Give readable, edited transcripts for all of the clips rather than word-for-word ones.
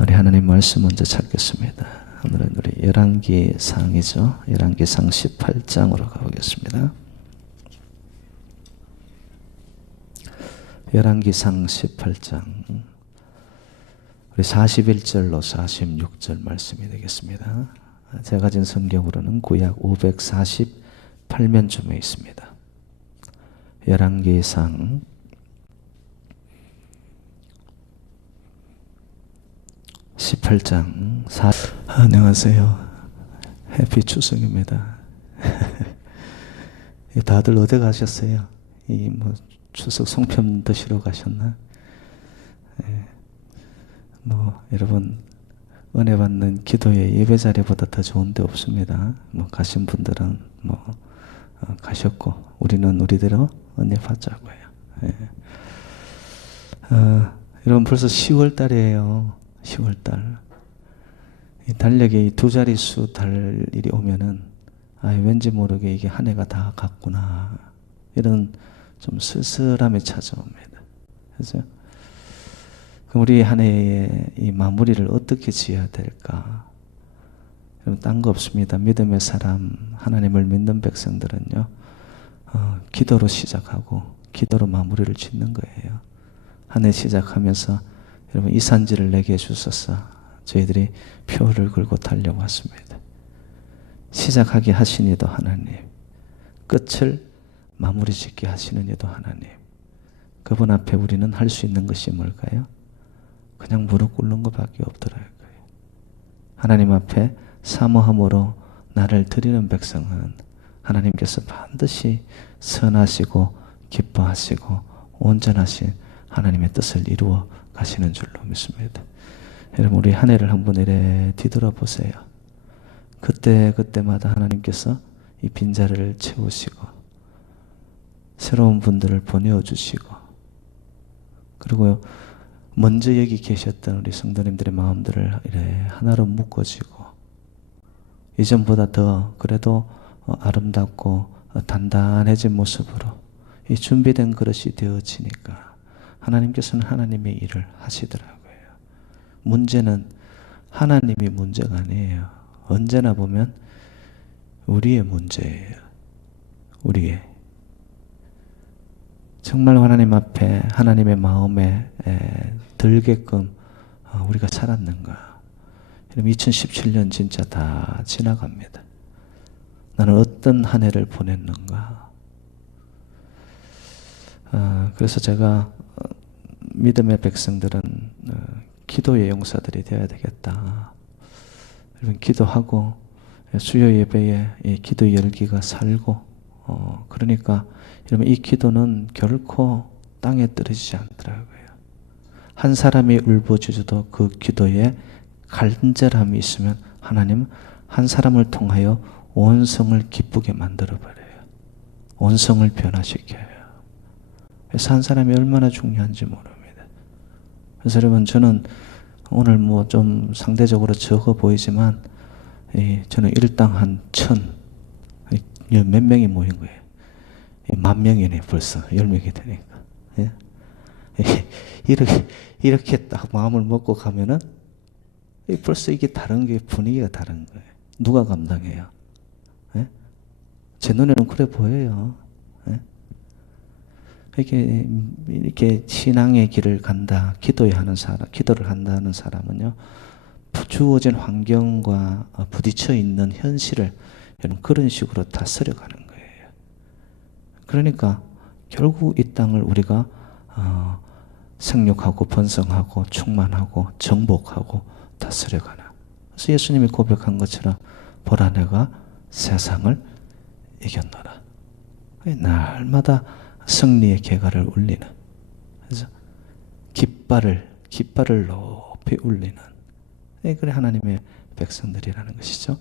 우리 하나님 말씀 먼저 찾겠습니다. 오늘은 우리 열왕기상이죠. 열왕기상 18장으로 가보겠습니다. 열왕기상 18장 우리 41절로 46절 말씀이 되겠습니다. 제가 가진 성경으로는 구약 548면쯤에 있습니다. 열왕기상 18장 안녕하세요. 해피 추석입니다. 다들 어디 가셨어요? 추석 송편 드시러 가셨나? 여러분 은혜 받는 기도의 예배 자리보다 더 좋은 데 없습니다. 가신 분들은 가셨고 우리는 우리대로 은혜 받자고요. 여러분 벌써 10월 달이에요. 10월달 달력에 두 자릿수 달 일이 오면은 왠지 모르게 이게 한 해가 다 갔구나 이런 좀 쓸쓸함이 찾아옵니다. 그래서 우리 한 해의 이 마무리를 어떻게 지어야 될까? 딴 거 없습니다. 믿음의 사람, 하나님을 믿는 백성들은요, 기도로 시작하고 기도로 마무리를 짓는 거예요. 한 해 시작하면서 여러분 이 산지를 내게 주소서. 저희들이 표를 걸고 달려왔습니다. 시작하게 하신 이도 하나님, 끝을 마무리 짓게 하시는 이도 하나님. 그분 앞에 우리는 할 수 있는 것이 뭘까요? 그냥 무릎 꿇는 것밖에 없더라고요. 하나님 앞에 사모함으로 나를 드리는 백성은 하나님께서 반드시 선하시고 기뻐하시고 온전하신 하나님의 뜻을 이루어 가시는 줄로 믿습니다. 여러분 우리 한 해를 한번 이래 뒤돌아보세요. 그때마다 하나님께서 이 빈자리를 채우시고 새로운 분들을 보내주시고 그리고 먼저 여기 계셨던 우리 성도님들의 마음들을 이래 하나로 묶어지고 이전보다 더 그래도 아름답고 단단해진 모습으로 이 준비된 그릇이 되어지니까 하나님께서는 하나님의 일을 하시더라고요. 문제는 하나님이 문제가 아니에요. 언제나 보면 우리의 문제예요. 우리의. 정말 하나님 앞에 하나님의 마음에 들게끔 우리가 살았는가. 2017년 진짜 다 지나갑니다. 나는 어떤 한 해를 보냈는가. 그래서 제가 믿음의 백성들은 기도의 용사들이 되어야 되겠다. 여러분 기도하고 수요 예배에 이 기도 열기가 살고 그러니까 여러분 이 기도는 결코 땅에 떨어지지 않더라고요. 한 사람이 울부짖어도 그 기도에 간절함이 있으면 하나님 한 사람을 통하여 온 성을 기쁘게 만들어 버려요. 온 성을 변화시켜요. 그래서 한 사람이 얼마나 중요한지 모릅니다. 그래서 여러분 저는 오늘 좀 상대적으로 적어 보이지만 저는 일당 한 1000 몇 명이 모인 거예요. 10,000명이네 벌써 10명이 되니까. 이렇게 딱 마음을 먹고 가면은 벌써 이게 다른 게 분위기가 다른 거예요. 누가 감당해요? 제 눈에는 그래 보여요. 이렇게 신앙의 길을 간다, 기도를 한다는 사람은요, 주어진 환경과 부딪혀 있는 현실을 그런 식으로 다스려가는 거예요. 그러니까 결국 이 땅을 우리가 생육하고 번성하고 충만하고 정복하고 다스려가는. 그래서 예수님이 고백한 것처럼 보라 내가 세상을 이겼노라. 날마다 승리의 개가를 울리는, 그래서 깃발을 높이 울리는, 그래 하나님의 백성들이라는 것이죠.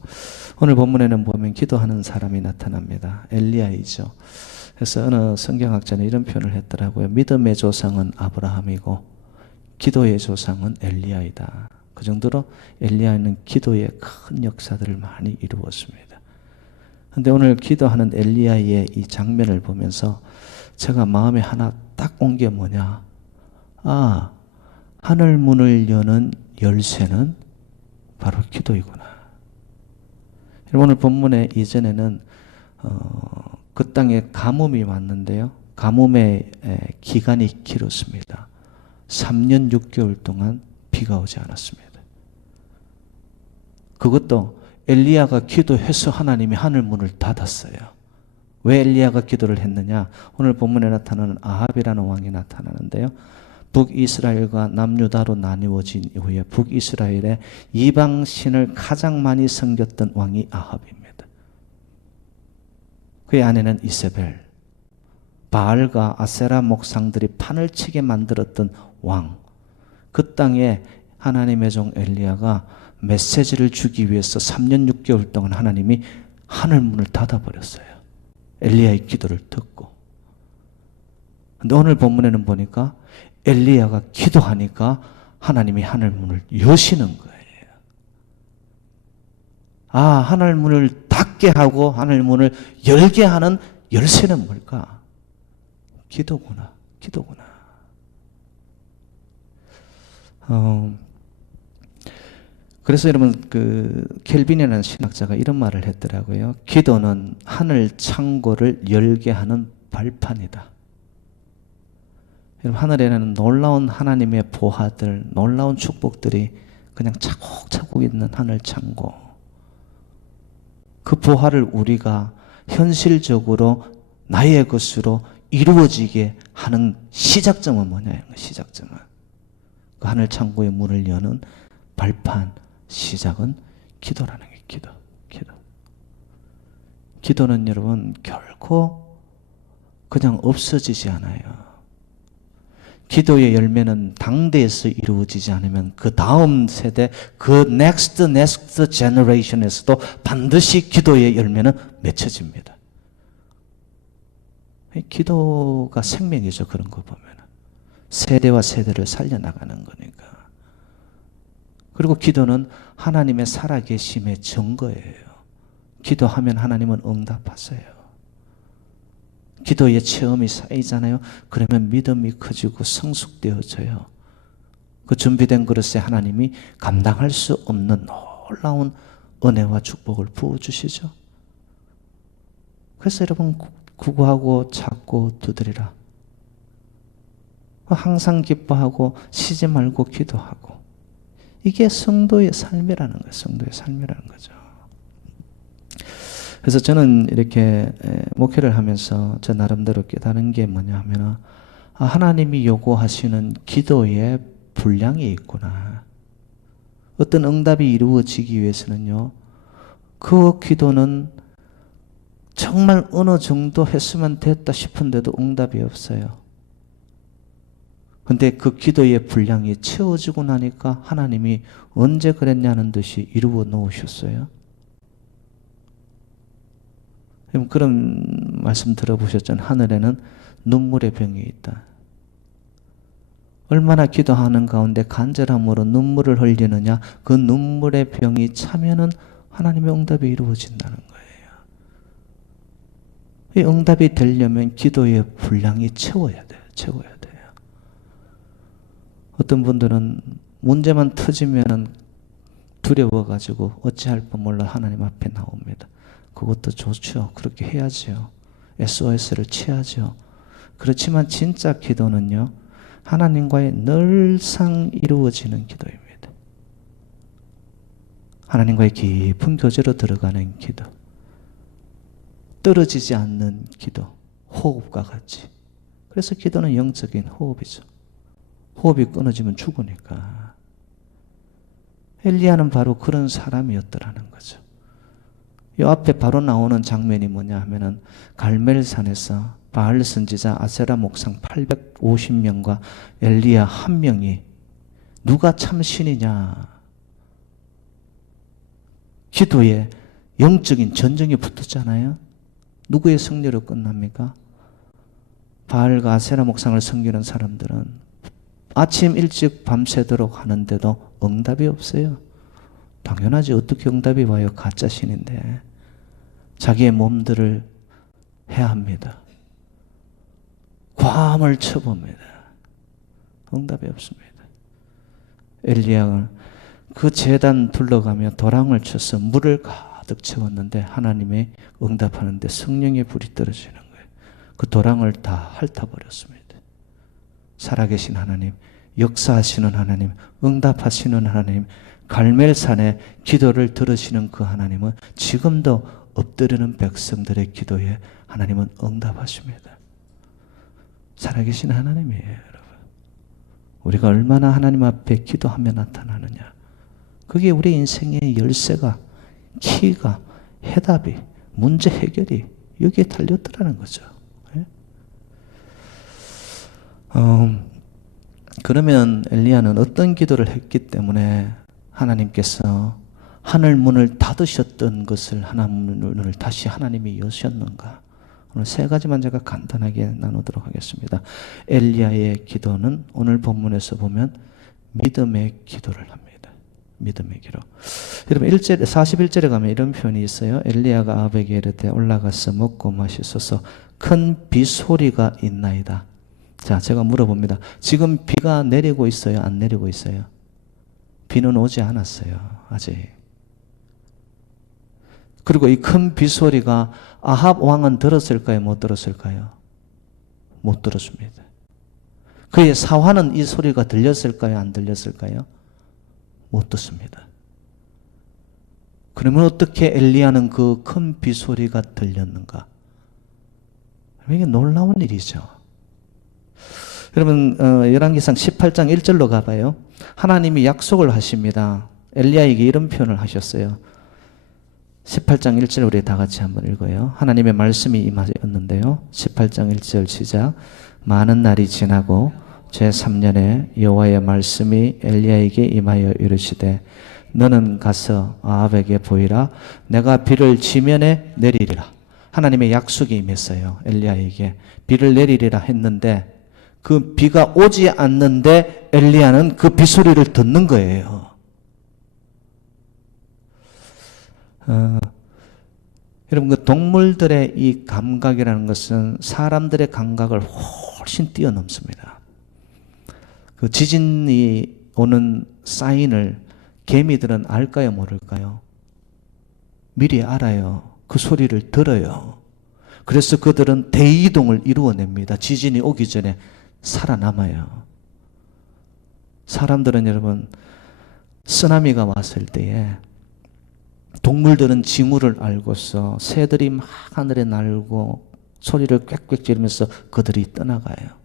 오늘 본문에는 보면 기도하는 사람이 나타납니다. 엘리야이죠. 그래서 어느 성경학자는 이런 표현을 했더라고요. 믿음의 조상은 아브라함이고 기도의 조상은 엘리야이다. 그 정도로 엘리야는 기도의 큰 역사들을 많이 이루었습니다. 그런데 오늘 기도하는 엘리야의 이 장면을 보면서 제가 마음에 하나 딱 온 게 뭐냐. 하늘 문을 여는 열쇠는 바로 기도이구나. 오늘 본문의 이전에는 그 땅에 가뭄이 왔는데요. 가뭄의 기간이 길었습니다. 3년 6개월 동안 비가 오지 않았습니다. 그것도 엘리야가 기도해서 하나님이 하늘 문을 닫았어요. 왜 엘리야가 기도를 했느냐? 오늘 본문에 나타나는 아합이라는 왕이 나타나는데요. 북이스라엘과 남유다로 나뉘어진 이후에 북이스라엘에 이방신을 가장 많이 섬겼던 왕이 아합입니다. 그의 아내는 이세벨, 바알과 아세라 목상들이 판을 치게 만들었던 왕. 그 땅에 하나님의 종 엘리야가 메시지를 주기 위해서 3년 6개월 동안 하나님이 하늘 문을 닫아버렸어요. 엘리야의 기도를 듣고. 근데 오늘 본문에는 보니까 엘리야가 기도하니까 하나님이 하늘 문을 여시는 거예요. 아, 하늘 문을 닫게 하고 하늘 문을 열게 하는 열쇠는 뭘까? 기도구나. 기도구나. 그래서 여러분 켈빈이라는 신학자가 이런 말을 했더라고요. 기도는 하늘 창고를 열게 하는 발판이다. 여러분 하늘에는 놀라운 하나님의 보화들, 놀라운 축복들이 그냥 차곡차곡 있는 하늘 창고. 그 보화를 우리가 현실적으로 나의 것으로 이루어지게 하는 시작점은 뭐냐? 시작점은 그 하늘 창고의 문을 여는 발판, 시작은 기도라는 게 기도. 기도는 여러분 결코 그냥 없어지지 않아요. 기도의 열매는 당대에서 이루어지지 않으면 그 다음 세대, 그 next generation에서도 반드시 기도의 열매는 맺혀집니다. 기도가 생명이죠. 그런 거 보면 세대와 세대를 살려나가는 거니까. 그리고 기도는 하나님의 살아계심의 증거예요. 기도하면 하나님은 응답하세요. 기도의 체험이 쌓이잖아요. 그러면 믿음이 커지고 성숙되어져요. 그 준비된 그릇에 하나님이 감당할 수 없는 놀라운 은혜와 축복을 부어주시죠. 그래서 여러분 구구하고 찾고 두드리라. 항상 기뻐하고 쉬지 말고 기도하고. 이게 성도의 삶이라는 거예요. 성도의 삶이라는 거죠. 그래서 저는 이렇게 목회를 하면서 저 나름대로 깨달은 게 뭐냐 하면 하나님이 요구하시는 기도의 분량이 있구나. 어떤 응답이 이루어지기 위해서는요. 그 기도는 정말 어느 정도 했으면 됐다 싶은데도 응답이 없어요. 근데 그 기도의 분량이 채워지고 나니까 하나님이 언제 그랬냐는 듯이 이루어 놓으셨어요. 그런 말씀 들어보셨잖아요. 하늘에는 눈물의 병이 있다. 얼마나 기도하는 가운데 간절함으로 눈물을 흘리느냐, 그 눈물의 병이 차면은 하나님의 응답이 이루어진다는 거예요. 이 응답이 되려면 기도의 분량이 채워야 돼요. 채워야 돼요. 어떤 분들은 문제만 터지면 두려워가지고 어찌할 바 몰라 하나님 앞에 나옵니다. 그것도 좋죠. 그렇게 해야죠. SOS를 취하죠. 그렇지만 진짜 기도는요. 하나님과의 늘상 이루어지는 기도입니다. 하나님과의 깊은 교제로 들어가는 기도. 떨어지지 않는 기도. 호흡과 같이. 그래서 기도는 영적인 호흡이죠. 호흡이 끊어지면 죽으니까. 엘리야는 바로 그런 사람이었더라는 거죠. 이 앞에 바로 나오는 장면이 뭐냐 하면은 갈멜산에서 바알 선지자 아세라 목상 850명과 엘리야 1명이 누가 참 신이냐. 기도에 영적인 전쟁이 붙었잖아요. 누구의 승리로 끝납니까? 바알과 아세라 목상을 섬기는 사람들은 아침 일찍 밤새도록 하는데도 응답이 없어요. 당연하지. 어떻게 응답이 와요? 가짜 신인데. 자기의 몸들을 해야 합니다. 과함을 쳐봅니다. 응답이 없습니다. 엘리야가 그 제단 둘러가며 도랑을 쳐서 물을 가득 채웠는데 하나님의 응답하는데 성령의 불이 떨어지는 거예요. 그 도랑을 다 핥아버렸습니다. 살아계신 하나님, 역사하시는 하나님, 응답하시는 하나님, 갈멜산의 기도를 들으시는 그 하나님은 지금도 엎드리는 백성들의 기도에 하나님은 응답하십니다. 살아계신 하나님이에요, 여러분. 우리가 얼마나 하나님 앞에 기도하며 나타나느냐. 그게 우리 인생의 열쇠가, 키가, 해답이, 문제 해결이 여기에 달렸더라는 거죠. 그러면 엘리야는 어떤 기도를 했기 때문에 하나님께서 하늘 문을 닫으셨던 것을 하나님을 다시 하나님이 여셨는가? 오늘 세 가지만 제가 간단하게 나누도록 하겠습니다. 엘리야의 기도는 오늘 본문에서 보면 믿음의 기도를 합니다. 믿음의 기도. 여러분 41절에 가면 이런 표현이 있어요. 엘리야가 아합에게 이르되 올라가서 먹고 마시소서 큰 비소리가 있나이다. 자, 제가 물어봅니다. 지금 비가 내리고 있어요? 안 내리고 있어요? 비는 오지 않았어요. 아직. 그리고 이 큰 비소리가 아합 왕은 들었을까요? 못 들었을까요? 못 들었습니다. 그의 사환은 이 소리가 들렸을까요? 안 들렸을까요? 못 듣습니다. 그러면 어떻게 엘리야는 그 큰 비소리가 들렸는가? 이게 놀라운 일이죠. 여러분 열왕기상 18장 1절로 가봐요. 하나님이 약속을 하십니다. 엘리야에게 이런 표현을 하셨어요. 18장 1절 우리 다 같이 한번 읽어요. 하나님의 말씀이 임하였는데요. 18장 1절 시작. 많은 날이 지나고 제3년에 여호와의 말씀이 엘리야에게 임하여 이르시되 너는 가서 아합에게 보이라. 내가 비를 지면에 내리리라. 하나님의 약속이 임했어요. 엘리야에게 비를 내리리라 했는데 그 비가 오지 않는데 엘리야는 그 비소리를 듣는 거예요. 여러분 그 동물들의 이 감각이라는 것은 사람들의 감각을 훨씬 뛰어넘습니다. 그 지진이 오는 사인을 개미들은 알까요, 모를까요? 미리 알아요. 그 소리를 들어요. 그래서 그들은 대이동을 이루어냅니다. 지진이 오기 전에 살아남아요. 사람들은 여러분 쓰나미가 왔을 때에 동물들은 징후를 알고서 새들이 막 하늘에 날고 소리를 꽥꽥 지르면서 그들이 떠나가요.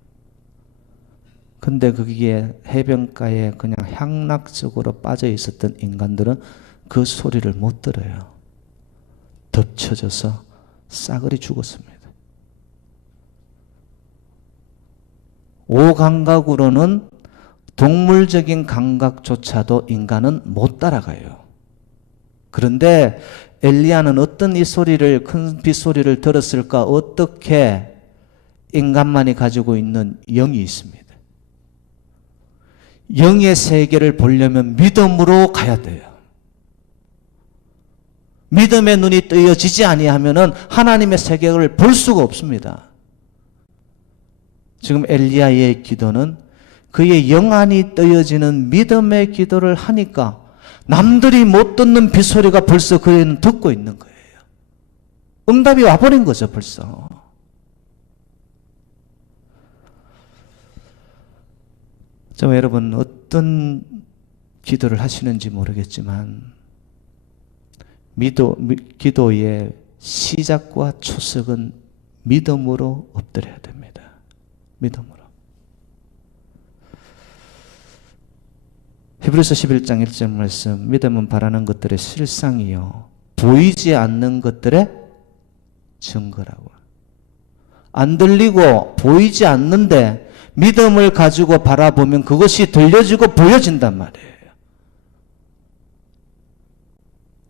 근데 거기에 해변가에 그냥 향락적으로 빠져 있었던 인간들은 그 소리를 못 들어요. 덮쳐져서 싸그리 죽었습니다. 오감각으로는 동물적인 감각조차도 인간은 못 따라가요. 그런데 엘리야는 어떤 이 소리를, 큰 빗소리를 들었을까? 어떻게 인간만이 가지고 있는 영이 있습니다. 영의 세계를 보려면 믿음으로 가야 돼요. 믿음의 눈이 뜨여지지 아니하면은 하나님의 세계를 볼 수가 없습니다. 지금 엘리야의 기도는 그의 영안이 뜨여지는 믿음의 기도를 하니까 남들이 못 듣는 빗소리가 벌써 그에는 듣고 있는 거예요. 응답이 와버린 거죠, 벌써. 저 여러분 어떤 기도를 하시는지 모르겠지만 기도의 시작과 초석은 믿음으로 엎드려야 됩니다. 믿음으로. 히브리서 11장 1절 말씀, 믿음은 바라는 것들의 실상이요 보이지 않는 것들의 증거라고. 안 들리고 보이지 않는데 믿음을 가지고 바라보면 그것이 들려지고 보여진단 말이에요.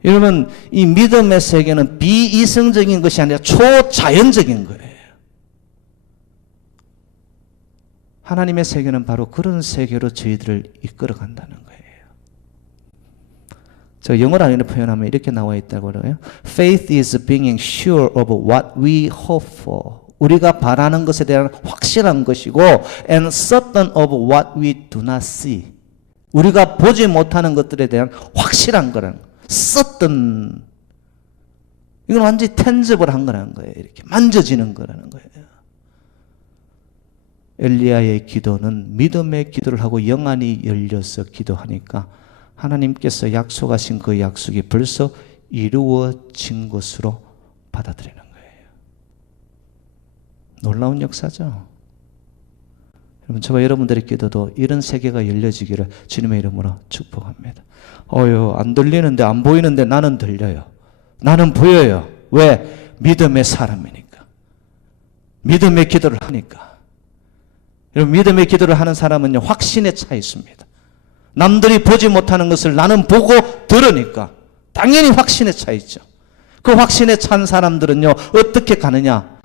여러분, 이 믿음의 세계는 비이성적인 것이 아니라 초자연적인 거예요. 하나님의 세계는 바로 그런 세계로 저희들을 이끌어 간다는 거예요. 저 영어로 이렇게 표현하면 이렇게 나와 있다고 그래요. Faith is being sure of what we hope for. 우리가 바라는 것에 대한 확실한 것이고 and certain of what we do not see. 우리가 보지 못하는 것들에 대한 확실한 거라는 거예요. 썼던, 이건 완전히 텐접을 한 거라는 거예요. 이렇게 만져지는 거라는 거예요. 엘리야의 기도는 믿음의 기도를 하고 영안이 열려서 기도하니까 하나님께서 약속하신 그 약속이 벌써 이루어진 것으로 받아들이는 거예요. 놀라운 역사죠. 여러분, 저와 여러분들의 기도도 이런 세계가 열려지기를 주님의 이름으로 축복합니다. 안 들리는데, 안 보이는데 나는 들려요. 나는 보여요. 왜? 믿음의 사람이니까. 믿음의 기도를 하니까. 여러분, 믿음의 기도를 하는 사람은요, 확신에 차 있습니다. 남들이 보지 못하는 것을 나는 보고 들으니까 당연히 확신에 차 있죠. 그 확신에 찬 사람들은요, 어떻게 가느냐?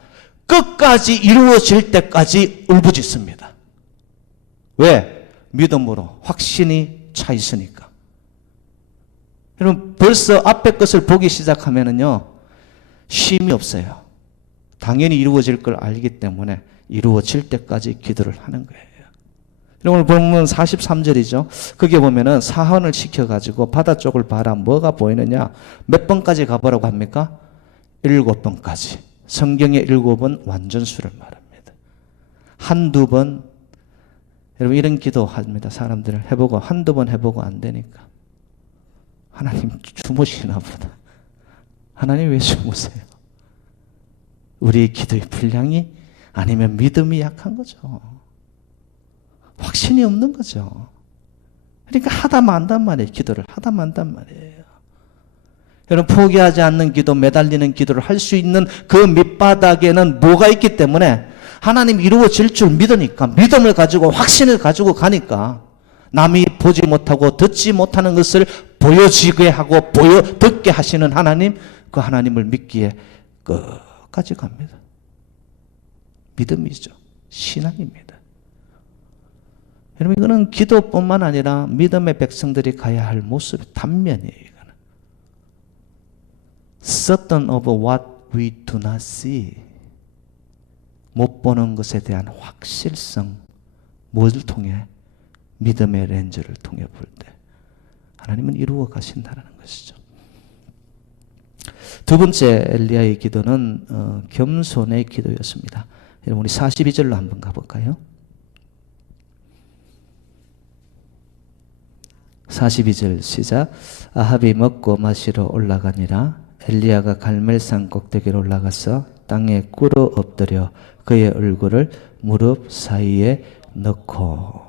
끝까지 이루어질 때까지 울부짖습니다. 왜? 믿음으로 확신이 차 있으니까. 여러분, 벌써 앞에 것을 보기 시작하면은요, 쉼이 없어요. 당연히 이루어질 걸 알기 때문에 이루어질 때까지 기도를 하는 거예요. 오늘 보면 43절이죠. 거기에 보면은 사헌을 시켜가지고 바다 쪽을 봐라. 뭐가 보이느냐? 몇 번까지 가보라고 합니까? 7번까지. 성경의 7은 완전수를 말합니다. 한두 번, 여러분 이런 기도 합니다. 사람들을 해보고 한두 번 해보고 안 되니까. 하나님 주무시나 보다. 하나님 왜 주무세요? 우리의 기도의 분량이 아니면 믿음이 약한 거죠. 확신이 없는 거죠. 그러니까 하다 만단 말이에요. 기도를 하다 만단 말이에요. 여러분, 포기하지 않는 기도, 매달리는 기도를 할 수 있는 그 밑바닥에는 뭐가 있기 때문에 하나님 이루어질 줄 믿으니까, 믿음을 가지고 확신을 가지고 가니까 남이 보지 못하고 듣지 못하는 것을 보여지게 하고 듣게 하시는 하나님, 그 하나님을 믿기에 끝까지 갑니다. 믿음이죠. 신앙입니다. 여러분, 이거는 기도뿐만 아니라 믿음의 백성들이 가야 할 모습의 단면이에요. 이거는. Certain of what we do not see. 못 보는 것에 대한 확실성. 무엇을 통해? 믿음의 렌즈를 통해 볼 때 하나님은 이루어 가신다는 것이죠. 두 번째 엘리야의 기도는 겸손의 기도였습니다. 여러분, 우리 42절로 한번 가볼까요? 42절 시작. 아합이 먹고 마시러 올라가니라. 엘리야가 갈멜산 꼭대기로 올라가서 땅에 꿇어 엎드려 그의 얼굴을 무릎 사이에 넣고.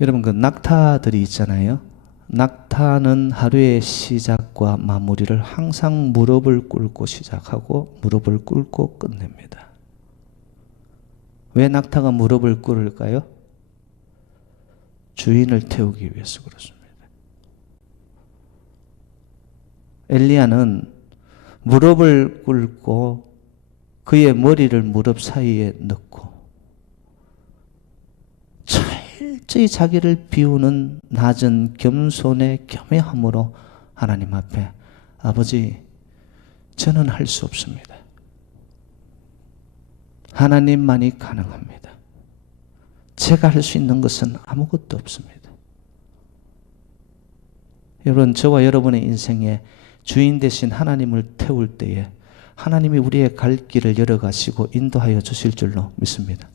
여러분, 그 낙타들이 있잖아요. 낙타는 하루의 시작과 마무리를 항상 무릎을 꿇고 시작하고 무릎을 꿇고 끝냅니다. 왜 낙타가 무릎을 꿇을까요? 주인을 태우기 위해서 그렇습니다. 엘리야는 무릎을 꿇고 그의 머리를 무릎 사이에 넣고 철저히 자기를 비우는 낮은 겸손의 겸허함으로 하나님 앞에, 아버지, 저는 할 수 없습니다. 하나님만이 가능합니다. 제가 할 수 있는 것은 아무것도 없습니다. 여러분, 저와 여러분의 인생에 주인 되신 하나님을 태울 때에 하나님이 우리의 갈 길을 열어가시고 인도하여 주실 줄로 믿습니다.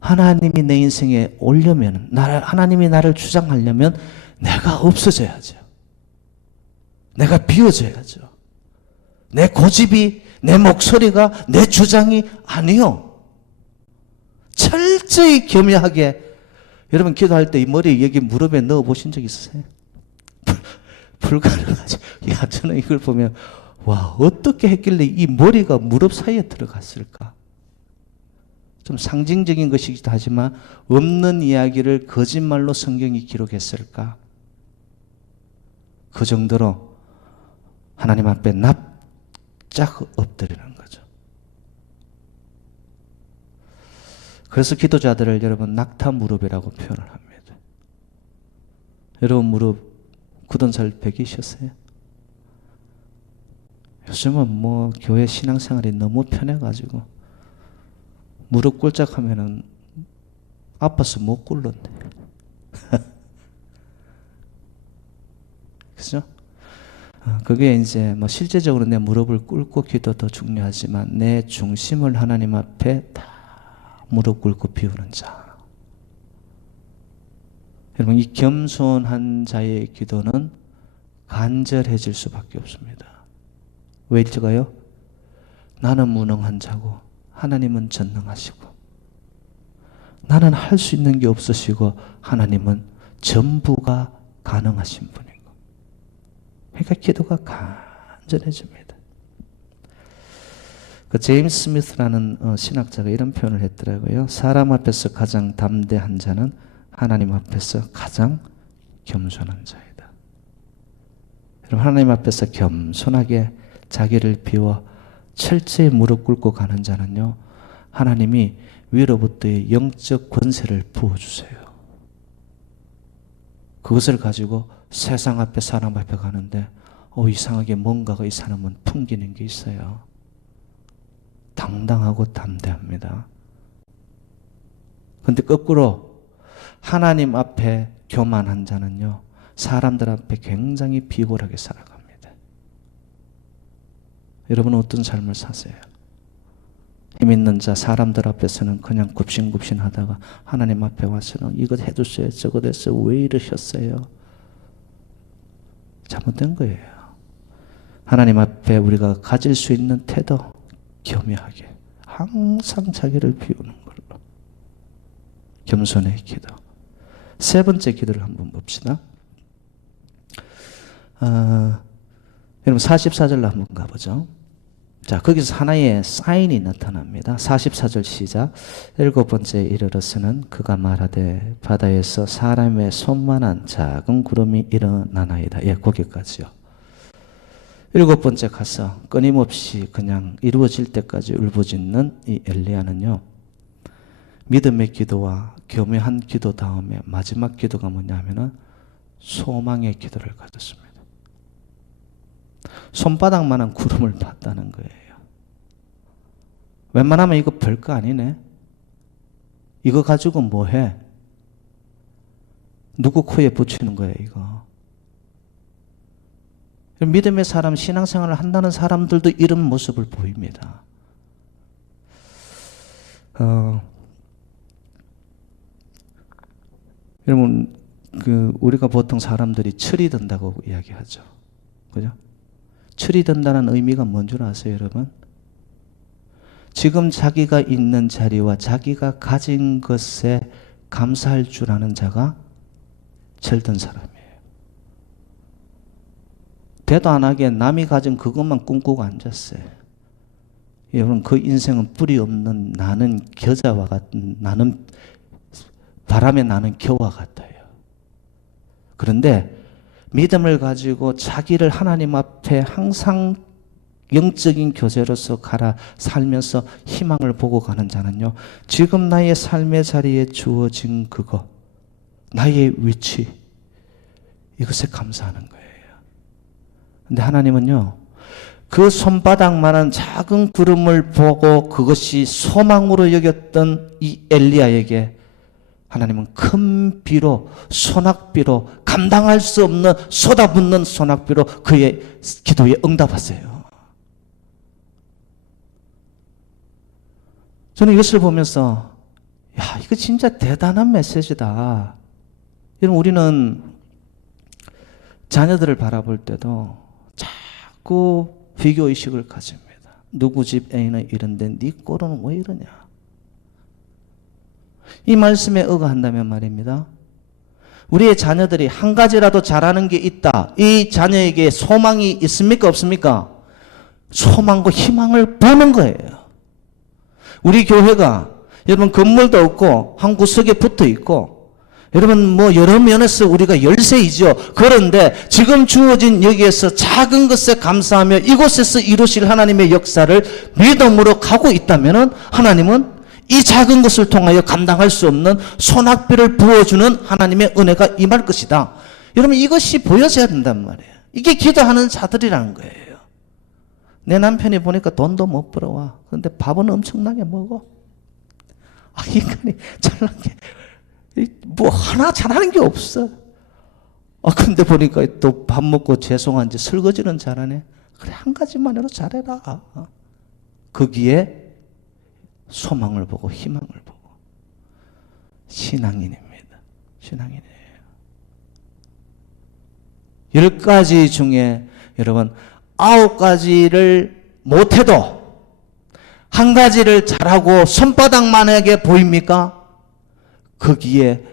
하나님이 내 인생에 오려면, 하나님이 나를 주장하려면 내가 없어져야죠. 내가 비워져야죠. 내 고집이, 내 목소리가, 내 주장이 아니요. 철저히 겸허하게. 여러분, 기도할 때 이 머리 여기 무릎에 넣어 보신 적 있으세요? 불가능하죠. 야, 저는 이걸 보면 와, 어떻게 했길래 이 머리가 무릎 사이에 들어갔을까? 좀 상징적인 것이기도 하지만 없는 이야기를 거짓말로 성경이 기록했을까? 그 정도로 하나님 앞에 납작 엎드리는 거죠. 그래서 기도자들을 여러분 낙타 무릎이라고 표현을 합니다. 여러분 무릎 굳은 살 베기셨어요? 요즘은 뭐 교회 신앙생활이 너무 편해가지고 무릎 꿇짝하면은 아파서 못 굴렀네. 그죠? 그게 이제 뭐 실제적으로 내 무릎을 꿇고 기도도 중요하지만 내 중심을 하나님 앞에 다 무릎 꿇고 비우는 자. 여러분, 이 겸손한 자의 기도는 간절해질 수밖에 없습니다. 왜일까요? 나는 무능한 자고 하나님은 전능하시고, 나는 할 수 있는 게 없으시고 하나님은 전부가 가능하신 분이고, 그러니까 기도가 간절해집니다. 그 제임스 스미스라는 신학자가 이런 표현을 했더라고요. 사람 앞에서 가장 담대한 자는 하나님 앞에서 가장 겸손한 자이다. 여러분, 하나님 앞에서 겸손하게 자기를 비워 철저히 무릎 꿇고 가는 자는요, 하나님이 위로부터의 영적 권세를 부어주세요. 그것을 가지고 세상 앞에 사람 앞에 가는데 이상하게 뭔가가 이 사람은 풍기는 게 있어요. 당당하고 담대합니다. 그런데 거꾸로 하나님 앞에 교만한 자는요, 사람들 앞에 굉장히 비굴하게 살아갑니다. 여러분은 어떤 삶을 사세요? 힘 있는 자, 사람들 앞에서는 그냥 굽신굽신 하다가 하나님 앞에 와서는 이것 해주세요, 저것 해주세요, 왜 이러셨어요? 잘못된 거예요. 하나님 앞에 우리가 가질 수 있는 태도, 겸허하게 항상 자기를 비우는 걸로. 겸손의 기도. 세 번째 기도를 한번 봅시다. 여러분 44절로 한번 가보죠. 자, 거기서 하나의 사인이 나타납니다. 44절 시작. 일곱 번째 이르러서는 그가 말하되 바다에서 사람의 손만한 작은 구름이 일어나나이다. 예, 거기까지요. 일곱 번째 가서 끊임없이 그냥 이루어질 때까지 울부짖는 이 엘리야는요, 믿음의 기도와 교묘한 기도 다음에 마지막 기도가 뭐냐면은 소망의 기도를 가졌습니다. 손바닥만한 구름을 봤다는 거예요. 웬만하면 이거 별거 아니네. 이거 가지고 뭐 해? 누구 코에 붙이는 거예요, 이거? 믿음의 사람, 신앙생활을 한다는 사람들도 이런 모습을 보입니다. 여러분, 우리가 보통 사람들이 철이 든다고 이야기하죠. 그죠? 철이 든다는 의미가 뭔 줄 아세요, 여러분? 지금 자기가 있는 자리와 자기가 가진 것에 감사할 줄 아는 자가 철든 사람이에요. 대도 안 하게 남이 가진 그것만 꿈꾸고 앉았어요. 여러분, 그 인생은 뿌리 없는 나는 겨자와 같은, 나는 바람에 나는 겨와 같아요. 그런데 믿음을 가지고 자기를 하나님 앞에 항상 영적인 교제로서 갈아 살면서 희망을 보고 가는 자는요, 지금 나의 삶의 자리에 주어진 그거, 나의 위치, 이것에 감사하는 거예요. 근데 하나님은요, 그 손바닥만한 작은 구름을 보고 그것이 소망으로 여겼던 이 엘리야에게 하나님은 큰 비로, 소낙비로, 감당할 수 없는 쏟아붓는 소낙비로 그의 기도에 응답하세요. 저는 이것을 보면서 야, 이거 진짜 대단한 메시지다. 여러분, 우리는 자녀들을 바라볼 때도 자꾸 비교의식을 가집니다. 누구 집 애는 이런데 네 꼴은 왜 이러냐. 이 말씀에 의거한다면 말입니다, 우리의 자녀들이 한 가지라도 잘하는 게 있다. 이 자녀에게 소망이 있습니까? 없습니까? 소망과 희망을 보는 거예요. 우리 교회가 여러분 건물도 없고 한 구석에 붙어 있고, 여러분 뭐 여러 면에서 우리가 열세이죠. 그런데 지금 주어진 여기에서 작은 것에 감사하며 이곳에서 이루실 하나님의 역사를 믿음으로 가고 있다면 하나님은 이 작은 것을 통하여 감당할 수 없는 소낙비를 부어주는 하나님의 은혜가 임할 것이다. 여러분, 이것이 보여져야 된단 말이에요. 이게 기도하는 자들이라는 거예요. 내 남편이 보니까 돈도 못 벌어와. 그런데 밥은 엄청나게 먹어. 인간이 잘난 게 뭐 하나 잘하는 게 없어. 근데 보니까 또 밥 먹고 죄송한지 설거지는 잘하네. 그래, 한 가지만 해도 잘해라. 거기에 소망을 보고 희망을 보고. 신앙인입니다. 신앙인이에요. 10가지 중에 여러분 9가지를 못해도 한 가지를 잘하고 손바닥만하게 보입니까? 거기에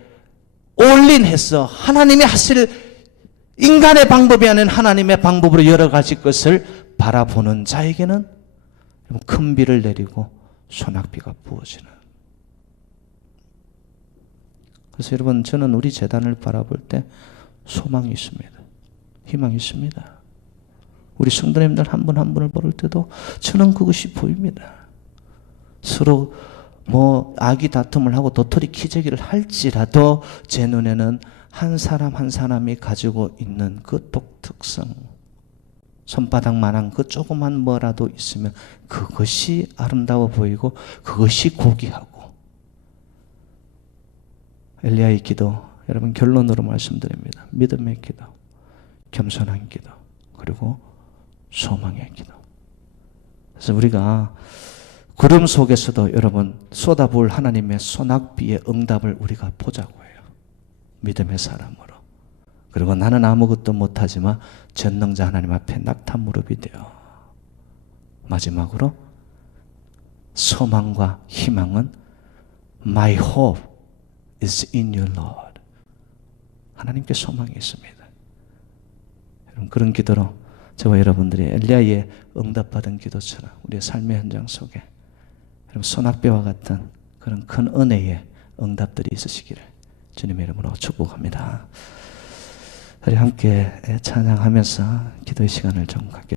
올인해서 하나님이 하실 인간의 방법이 아닌 하나님의 방법으로 여러 가지 것을 바라보는 자에게는 큰 비를 내리고 소낙비가 부어지는. 그래서 여러분, 저는 우리 재단을 바라볼 때 소망이 있습니다. 희망이 있습니다. 우리 성도님들 한 분 한 분을 볼 때도 저는 그것이 보입니다. 서로 악의 다툼을 하고 도토리 키재기를 할지라도 제 눈에는 한 사람 한 사람이 가지고 있는 그 독특성, 손바닥만한 그 조그만 뭐라도 있으면 그것이 아름다워 보이고 그것이 고귀하고. 엘리야의 기도, 여러분 결론으로 말씀드립니다. 믿음의 기도, 겸손한 기도, 그리고 소망의 기도. 그래서 우리가 구름 속에서도 여러분 쏟아부을 하나님의 소낙비의 응답을 우리가 보자고 해요. 믿음의 사람으로. 그리고 나는 아무것도 못하지만 전능자 하나님 앞에 낙타 무릎이 되어. 마지막으로 소망과 희망은 My hope is in you, Lord. 하나님께 소망이 있습니다. 여러분, 그런 기도로 저와 여러분들이 엘리야의 응답받은 기도처럼 우리의 삶의 현장 속에 여러분 소낙비와 같은 그런 큰 은혜의 응답들이 있으시기를 주님의 이름으로 축복합니다. 우리 함께 찬양하면서 기도의 시간을 좀 갖겠습니다.